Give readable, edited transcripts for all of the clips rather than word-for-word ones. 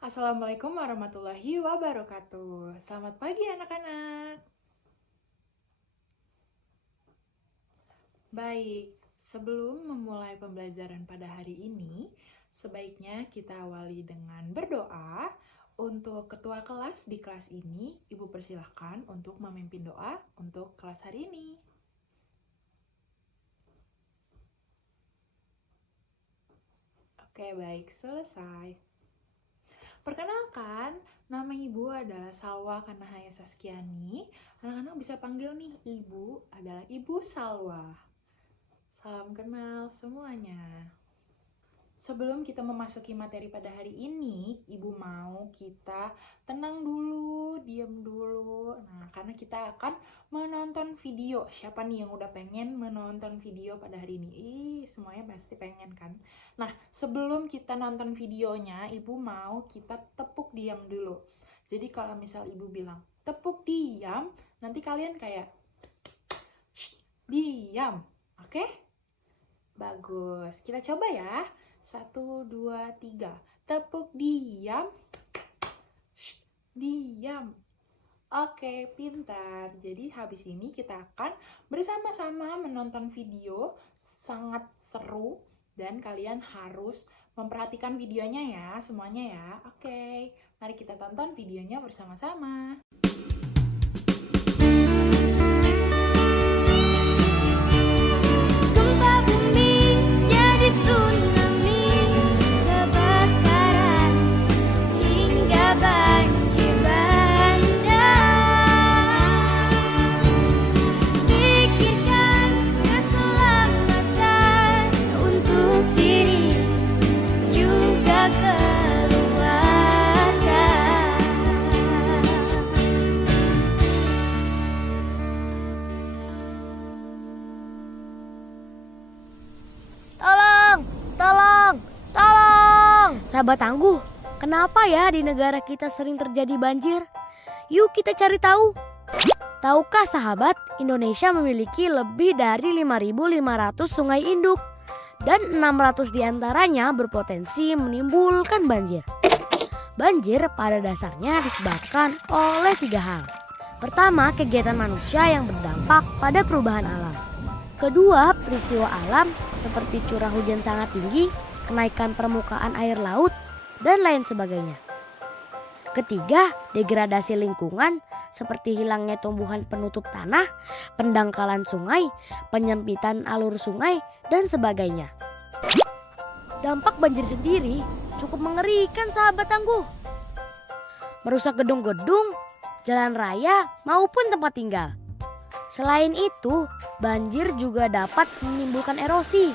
Assalamualaikum warahmatullahi wabarakatuh. Selamat pagi anak-anak. Baik, sebelum memulai pembelajaran pada hari ini, sebaiknya kita awali dengan berdoa. Untuk ketua kelas di kelas ini, Ibu persilahkan untuk memimpin doa untuk kelas hari ini. Oke, baik, selesai. Perkenalkan, nama Ibu adalah Salwa Kanahaya Saskiani. Anak-anak bisa panggil nih, Ibu adalah Ibu Salwa. Salam kenal semuanya. Sebelum kita memasuki materi pada hari ini, Ibu mau kita tenang dulu, diam dulu. Nah, karena kita akan menonton video. Siapa nih yang udah pengen menonton video pada hari ini? Semuanya pasti pengen kan? Nah, sebelum kita nonton videonya, Ibu mau kita tepuk diam dulu. Jadi kalau misal Ibu bilang tepuk diam, nanti kalian kayak diam. Oke? Bagus. Kita coba ya. 1, 2, 3. Tepuk diam. Diam. Oke, pintar. Jadi habis ini kita akan bersama-sama menonton video sangat seru dan kalian harus memperhatikan videonya ya, semuanya ya. Oke, mari kita tonton videonya bersama-sama. Gempa bumi jadi tsunami, kebakaran hingga banjir bandang. Pikirkan keselamatan untuk diri juga keluarga. Tolong, tolong, tolong. Sahabat tangguh, kenapa ya di negara kita sering terjadi banjir? Yuk kita cari tahu. Tahukah sahabat, Indonesia memiliki lebih dari 5.500 sungai induk dan 600 diantaranya berpotensi menimbulkan banjir. Banjir pada dasarnya disebabkan oleh 3 hal. Pertama, kegiatan manusia yang berdampak pada perubahan alam. Kedua, peristiwa alam seperti curah hujan sangat tinggi, kenaikan permukaan air laut, dan lain sebagainya. Ketiga, degradasi lingkungan seperti hilangnya tumbuhan penutup tanah, pendangkalan sungai, penyempitan alur sungai, dan sebagainya. Dampak banjir sendiri cukup mengerikan sahabat tangguh. Merusak gedung-gedung, jalan raya, maupun tempat tinggal. Selain itu, banjir juga dapat menimbulkan erosi,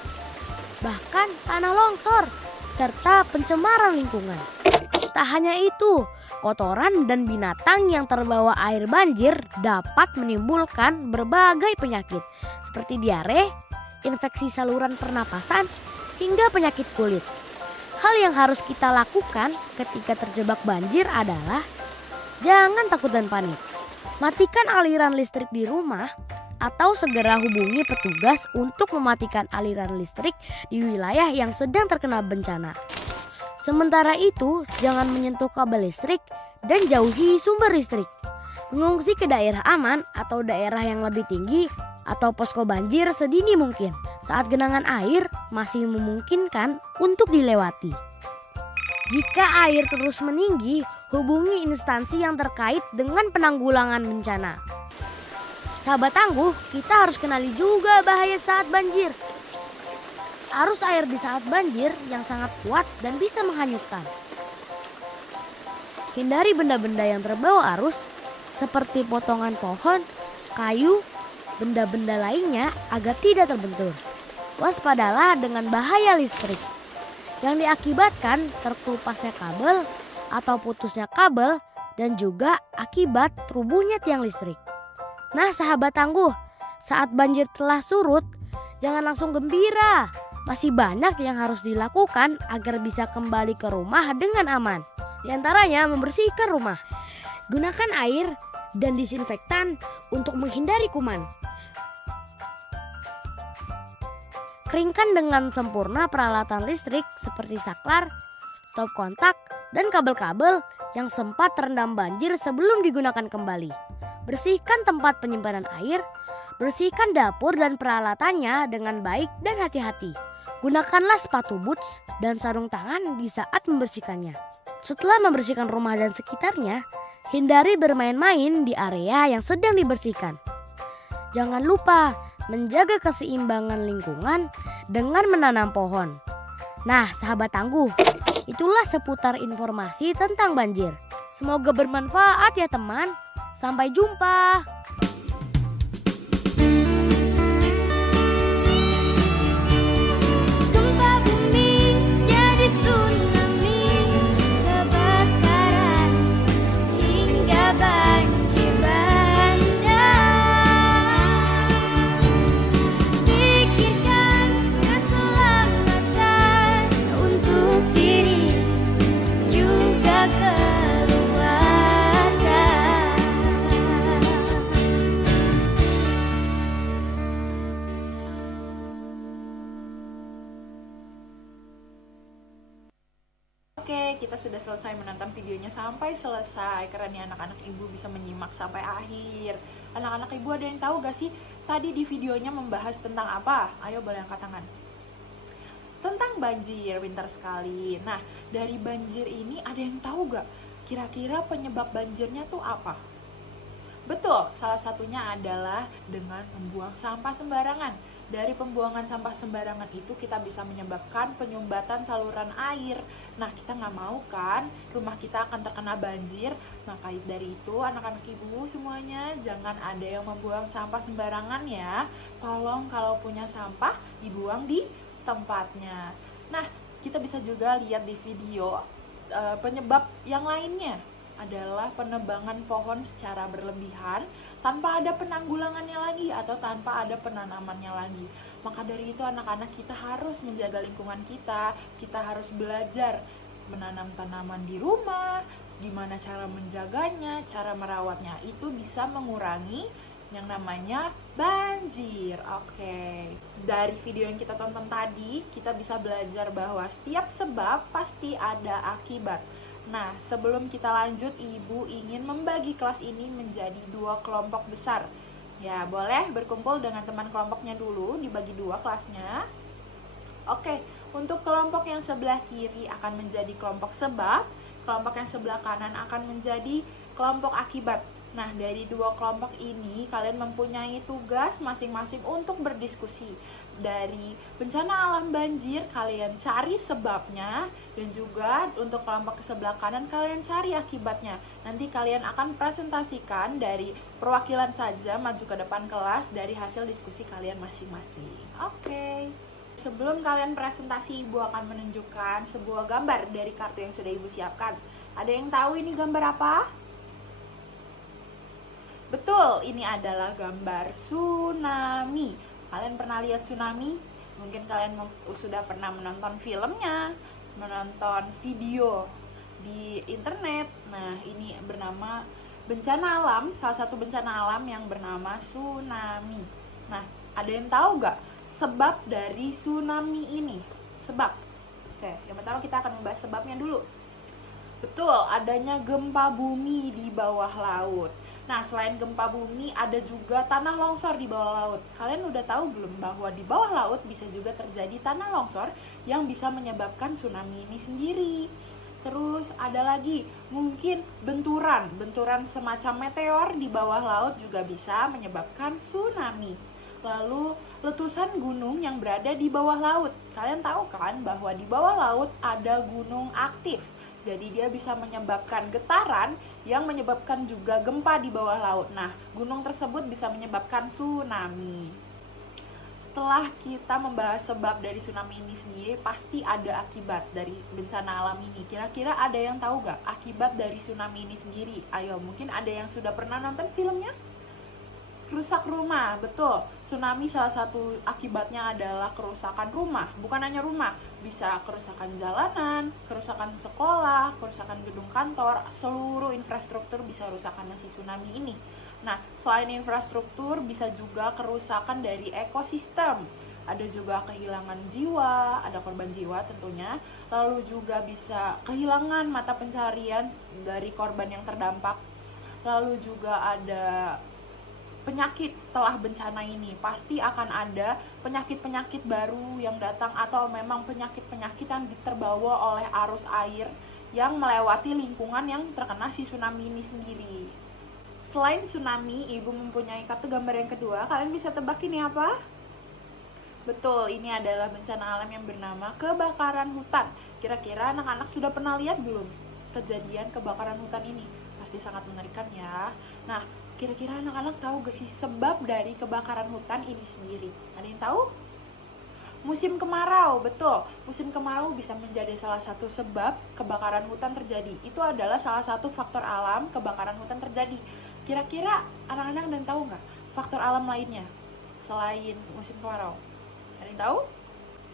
bahkan tanah longsor, serta pencemaran lingkungan. Tak hanya itu, kotoran dan binatang yang terbawa air banjir dapat menimbulkan berbagai penyakit seperti diare, infeksi saluran pernapasan, hingga penyakit kulit. Hal yang harus kita lakukan ketika terjebak banjir adalah jangan takut dan panik. Matikan aliran listrik di rumah atau segera hubungi petugas untuk mematikan aliran listrik di wilayah yang sedang terkena bencana. Sementara itu, jangan menyentuh kabel listrik dan jauhi sumber listrik. Mengungsi ke daerah aman atau daerah yang lebih tinggi atau posko banjir sedini mungkin saat genangan air masih memungkinkan untuk dilewati. Jika air terus meninggi, hubungi instansi yang terkait dengan penanggulangan bencana. Sahabat tangguh, kita harus kenali juga bahaya saat banjir. Arus air di saat banjir yang sangat kuat dan bisa menghanyutkan. Hindari benda-benda yang terbawa arus seperti potongan pohon, kayu, benda-benda lainnya agar tidak terbentur. Waspadalah dengan bahaya listrik yang diakibatkan terkelupasnya kabel atau putusnya kabel dan juga akibat rubuhnya tiang listrik. Nah sahabat tangguh, saat banjir telah surut, jangan langsung gembira. Masih banyak yang harus dilakukan agar bisa kembali ke rumah dengan aman. Di antaranya membersihkan rumah. Gunakan air dan disinfektan untuk menghindari kuman. Keringkan dengan sempurna peralatan listrik seperti saklar, stop kontak, dan kabel-kabel yang sempat terendam banjir sebelum digunakan kembali. Bersihkan tempat penyimpanan air, bersihkan dapur dan peralatannya dengan baik dan hati-hati. Gunakanlah sepatu boots dan sarung tangan di saat membersihkannya. Setelah membersihkan rumah dan sekitarnya, hindari bermain-main di area yang sedang dibersihkan. Jangan lupa menjaga keseimbangan lingkungan dengan menanam pohon. Nah, sahabat tangguh, itulah seputar informasi tentang banjir. Semoga bermanfaat ya teman. Sampai jumpa. Gempa bumi jadi tsunami, kebakaran hingga banjir bandang. Pikirkan keselamatan untuk diri juga keluarga. Oke, kita sudah selesai menonton videonya sampai selesai. Karena nih anak-anak ibu bisa menyimak sampai akhir. Anak-anak ibu ada yang tahu gak sih tadi di videonya membahas tentang apa? Ayo boleh angkat tangan. Tentang banjir, pintar sekali. Nah, dari banjir ini ada yang tahu gak kira-kira penyebab banjirnya tuh apa? Betul, salah satunya adalah dengan membuang sampah sembarangan. Dari pembuangan sampah sembarangan itu kita bisa menyebabkan penyumbatan saluran air. Nah, kita nggak mau kan rumah kita akan terkena banjir. Maka dari itu anak-anak ibu semuanya jangan ada yang membuang sampah sembarangan ya. Tolong kalau punya sampah dibuang di tempatnya. Nah, kita bisa juga lihat di video penyebab yang lainnya adalah penebangan pohon secara berlebihan tanpa ada penanggulangannya lagi atau tanpa ada penanamannya lagi. Maka dari itu anak-anak kita harus menjaga lingkungan kita harus belajar menanam tanaman di rumah, gimana cara menjaganya, cara merawatnya. Itu bisa mengurangi yang namanya banjir. Oke. Dari video yang kita tonton tadi, kita bisa belajar bahwa setiap sebab pasti ada akibat. Nah, sebelum kita lanjut, Ibu ingin membagi kelas ini menjadi 2 kelompok besar. Ya, boleh berkumpul dengan teman kelompoknya dulu, dibagi 2 kelasnya. Oke, untuk kelompok yang sebelah kiri akan menjadi kelompok sebab, kelompok yang sebelah kanan akan menjadi kelompok akibat. Nah, dari 2 kelompok ini kalian mempunyai tugas masing-masing untuk berdiskusi. Dari bencana alam banjir kalian cari sebabnya, dan juga untuk kelompok sebelah kanan kalian cari akibatnya. Nanti kalian akan presentasikan dari perwakilan saja maju ke depan kelas dari hasil diskusi kalian masing-masing. Oke. Sebelum kalian presentasi, Ibu akan menunjukkan sebuah gambar dari kartu yang sudah Ibu siapkan. Ada yang tahu ini gambar apa? Betul, ini adalah gambar tsunami. Kalian pernah lihat tsunami? Mungkin kalian sudah pernah menonton filmnya, menonton video di internet. Nah, ini bernama bencana alam, salah satu bencana alam yang bernama tsunami. Nah, ada yang tahu gak sebab dari tsunami ini? Sebab. Oke, yang pertama kita akan membahas sebabnya dulu. Betul, adanya gempa bumi di bawah laut. Nah, selain gempa bumi, ada juga tanah longsor di bawah laut. Kalian udah tahu belum bahwa di bawah laut bisa juga terjadi tanah longsor yang bisa menyebabkan tsunami ini sendiri. Terus ada lagi, mungkin benturan semacam meteor di bawah laut juga bisa menyebabkan tsunami. Lalu, letusan gunung yang berada di bawah laut. Kalian tahu kan bahwa di bawah laut ada gunung aktif. Jadi dia bisa menyebabkan getaran yang menyebabkan juga gempa di bawah laut. Nah, gunung tersebut bisa menyebabkan tsunami. Setelah kita membahas sebab dari tsunami ini sendiri, pasti ada akibat dari bencana alam ini. Kira-kira ada yang tahu gak akibat dari tsunami ini sendiri? Ayo, mungkin ada yang sudah pernah nonton filmnya? Rusak rumah, betul. Tsunami salah satu akibatnya adalah kerusakan rumah. Bukan hanya rumah, bisa kerusakan jalanan, kerusakan sekolah, kerusakan gedung kantor, seluruh infrastruktur bisa rusak karena si tsunami ini. Nah, selain infrastruktur, bisa juga kerusakan dari ekosistem. ada juga kehilangan jiwa, ada korban jiwa tentunya, lalu juga bisa kehilangan mata pencaharian dari korban yang terdampak, lalu juga ada penyakit setelah bencana ini. Pasti akan ada penyakit-penyakit baru yang datang atau memang penyakit-penyakit yang terbawa oleh arus air yang melewati lingkungan yang terkena si tsunami ini sendiri. Selain tsunami, Ibu mempunyai kartu gambar yang kedua. Kalian bisa tebak ini apa? Betul, ini adalah bencana alam yang bernama kebakaran hutan. Kira-kira anak-anak sudah pernah lihat belum kejadian kebakaran hutan ini? Pasti sangat mengerikan ya. Nah, kira-kira anak-anak tahu gak sih sebab dari kebakaran hutan ini sendiri? Ada yang tahu? Musim kemarau, betul. Musim kemarau bisa menjadi salah satu sebab kebakaran hutan terjadi. Itu adalah salah satu faktor alam kebakaran hutan terjadi. Kira-kira anak-anak ada yang tahu nggak faktor alam lainnya selain musim kemarau? Ada yang tahu?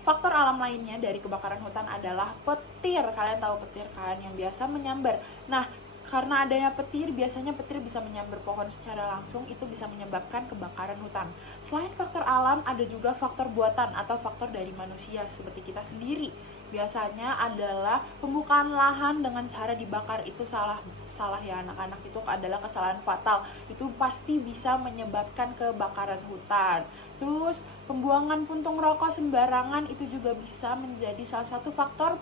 Faktor alam lainnya dari kebakaran hutan adalah petir. Kalian tahu petir kan, yang biasa menyambar. Nah, karena adanya petir, biasanya petir bisa menyambar pohon secara langsung, itu bisa menyebabkan kebakaran hutan. Selain faktor alam, ada juga faktor buatan atau faktor dari manusia seperti kita sendiri. Biasanya adalah pembukaan lahan dengan cara dibakar. Itu salah ya anak-anak, itu adalah kesalahan fatal. Itu pasti bisa menyebabkan kebakaran hutan. Terus pembuangan puntung rokok sembarangan itu juga bisa menjadi salah satu faktor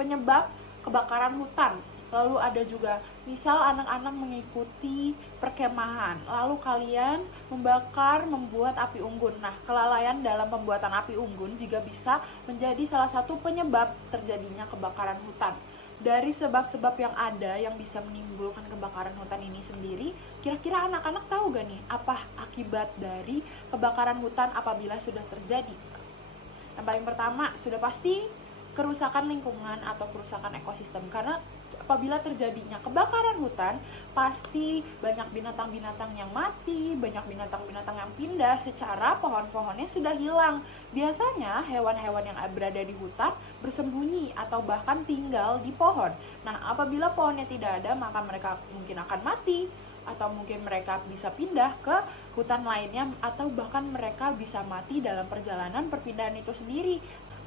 penyebab kebakaran hutan. Lalu ada juga, misal anak-anak mengikuti perkemahan, lalu kalian membuat api unggun. Nah, kelalaian dalam pembuatan api unggun juga bisa menjadi salah satu penyebab terjadinya kebakaran hutan. Dari sebab-sebab yang ada yang bisa menimbulkan kebakaran hutan ini sendiri, kira-kira anak-anak tahu gak nih apa akibat dari kebakaran hutan apabila sudah terjadi? Yang paling pertama, sudah pasti kerusakan lingkungan atau kerusakan ekosistem. Karena apabila terjadinya kebakaran hutan, pasti banyak binatang-binatang yang mati, banyak binatang-binatang yang pindah secara pohon-pohonnya sudah hilang. Biasanya hewan-hewan yang berada di hutan bersembunyi atau bahkan tinggal di pohon. Nah, apabila pohonnya tidak ada, maka mereka mungkin akan mati, atau mungkin mereka bisa pindah ke hutan lainnya, atau bahkan mereka bisa mati dalam perjalanan perpindahan itu sendiri.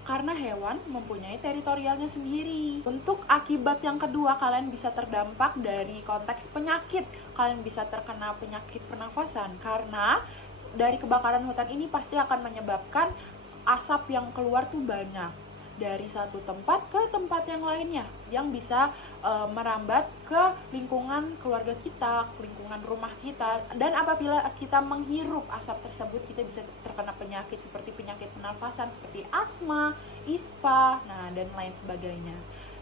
Karena hewan mempunyai teritorialnya sendiri. Untuk akibat yang kedua, kalian bisa terdampak dari konteks penyakit. Kalian bisa terkena penyakit pernafasan. Karena dari kebakaran hutan ini pasti akan menyebabkan asap yang keluar tuh banyak. Dari satu tempat ke tempat yang lainnya. Yang bisa merambat ke lingkungan keluarga kita, lingkungan rumah kita. Dan apabila kita menghirup asap tersebut, kita bisa terkena penyakit seperti penyakit pernafasan, seperti asma, ispa, dan lain sebagainya.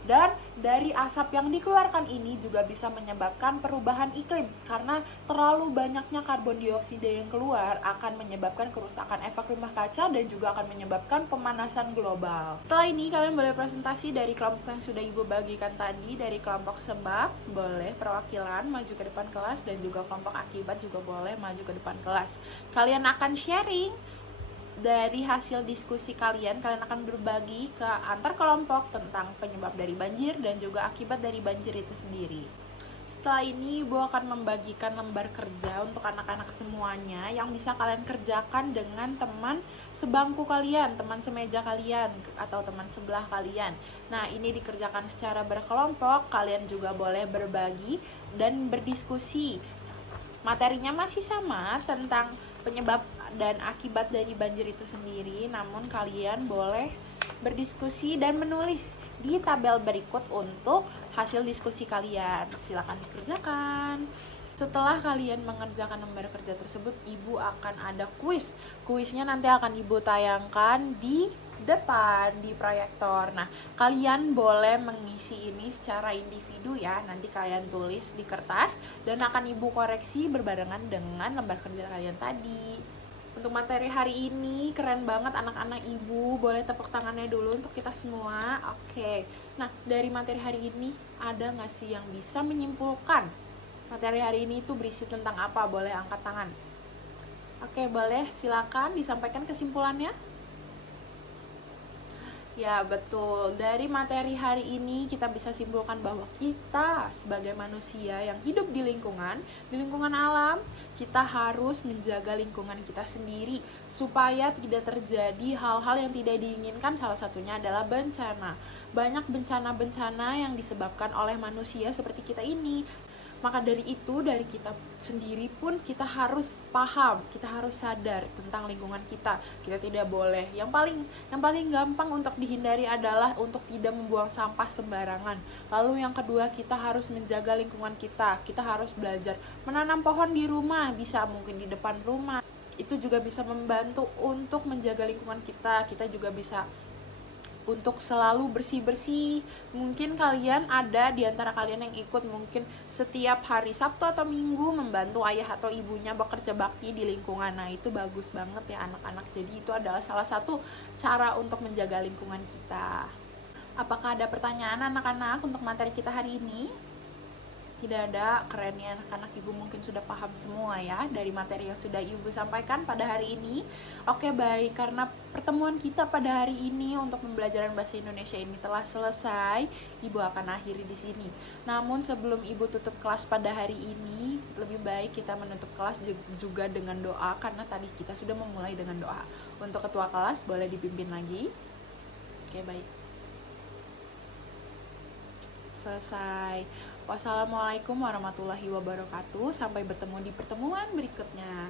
Dan dari asap yang dikeluarkan ini juga bisa menyebabkan perubahan iklim. Karena terlalu banyaknya karbon dioksida yang keluar akan menyebabkan kerusakan efek rumah kaca dan juga akan menyebabkan pemanasan global. Setelah ini kalian boleh presentasi dari kelompok yang sudah Ibu bagikan tadi. Dari kelompok sebab boleh perwakilan maju ke depan kelas, dan juga kelompok akibat juga boleh maju ke depan kelas. Kalian akan sharing dari hasil diskusi kalian akan berbagi ke antar kelompok tentang penyebab dari banjir dan juga akibat dari banjir itu sendiri. Setelah ini Ibu akan membagikan lembar kerja untuk anak-anak semuanya yang bisa kalian kerjakan dengan teman sebangku kalian, teman semeja kalian, atau teman sebelah kalian. Nah, ini dikerjakan secara berkelompok, kalian juga boleh berbagi dan berdiskusi. Materinya masih sama tentang penyebab dan akibat dari banjir itu sendiri, namun kalian boleh berdiskusi dan menulis di tabel berikut untuk hasil diskusi kalian. Silakan dikerjakan. Setelah kalian mengerjakan lembar kerja tersebut, Ibu akan ada kuis. Kuisnya nanti akan Ibu tayangkan di depan di proyektor. Nah, kalian boleh mengisi ini secara individu ya. Nanti kalian tulis di kertas dan akan Ibu koreksi berbarengan dengan lembar kerja kalian tadi. Untuk materi hari ini keren banget anak-anak Ibu. Boleh tepuk tangannya dulu untuk kita semua. Oke. Nah, dari materi hari ini ada nggak sih yang bisa menyimpulkan materi hari ini itu berisi tentang apa? Boleh angkat tangan. Oke, boleh silakan disampaikan kesimpulannya. Ya, betul. Dari materi hari ini kita bisa simpulkan bahwa kita sebagai manusia yang hidup di lingkungan alam, kita harus menjaga lingkungan kita sendiri supaya tidak terjadi hal-hal yang tidak diinginkan. Salah satunya adalah bencana. Banyak bencana-bencana yang disebabkan oleh manusia seperti kita ini. Maka dari itu, dari kita sendiri pun kita harus paham, kita harus sadar tentang lingkungan kita. Kita tidak boleh. Yang paling gampang untuk dihindari adalah untuk tidak membuang sampah sembarangan. Lalu yang kedua, kita harus menjaga lingkungan kita. Kita harus belajar menanam pohon di rumah, bisa mungkin di depan rumah. Itu juga bisa membantu untuk menjaga lingkungan kita. Kita juga bisa untuk selalu bersih-bersih. Mungkin kalian ada di antara kalian yang ikut mungkin setiap hari Sabtu atau Minggu membantu ayah atau ibunya bekerja bakti di lingkungan. Nah, itu bagus banget ya anak-anak. Jadi itu adalah salah satu cara untuk menjaga lingkungan kita. Apakah ada pertanyaan anak-anak untuk materi kita hari ini? Tidak ada. Keren ya anak-anak, ibu mungkin sudah paham semua ya dari materi yang sudah ibu sampaikan pada hari ini. Oke, baik, karena pertemuan kita pada hari ini untuk pembelajaran bahasa Indonesia ini telah selesai, ibu akan akhiri di sini. Namun sebelum ibu tutup kelas pada hari ini, lebih baik kita menutup kelas juga dengan doa, karena tadi kita sudah memulai dengan doa. Untuk ketua kelas boleh dipimpin lagi. Oke, baik. Selesai. Wassalamualaikum warahmatullahi wabarakatuh. Sampai bertemu di pertemuan berikutnya.